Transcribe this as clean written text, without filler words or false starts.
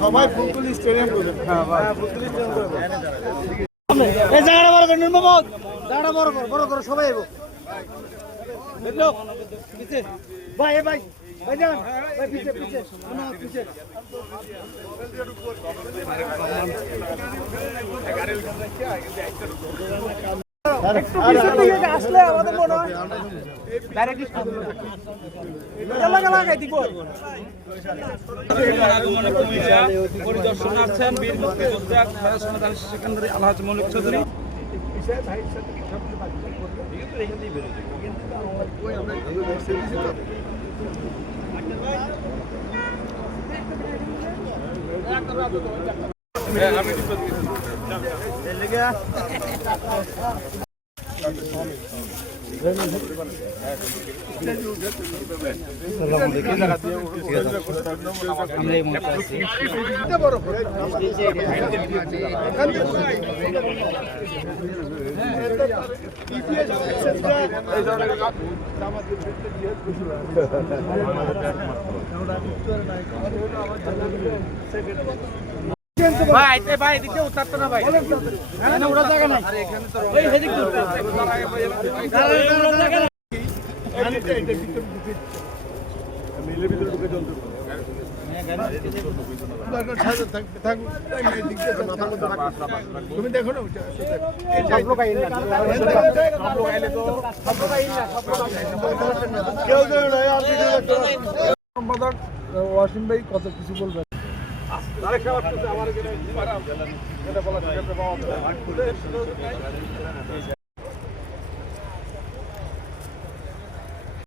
সবাই ফুলতলি স্টেডিয়াম করবেন। এই জায়গাটা বড় করে মোহাম্মদ, জায়গাটা বড় করো সবাই এগো। দেখলো পিছে ভাই ভাই ভাইজান ভাই পিছে পিছে না পিছে একটু পিছে থেকে আসলে আমাদের মনে হয় ডাইরেক্টলি লাগাই দিব। আগমনে কুমিল্লা পরিদর্শনার্থে বীর মুক্তিযোদ্ধা খেলার সেকেন্ডারি আলহাজ মৌলিক চৌধুরী ভাই ভাই দিকে উঠতে না ভাই এখানে ওড়া জায়গা নাই ওই হেদিক মিলের ভিতরে ঢুকে চলতে তুমি দেখো না সম্পাদক ওয়াসিম ভাই কত কিছু বলবেন?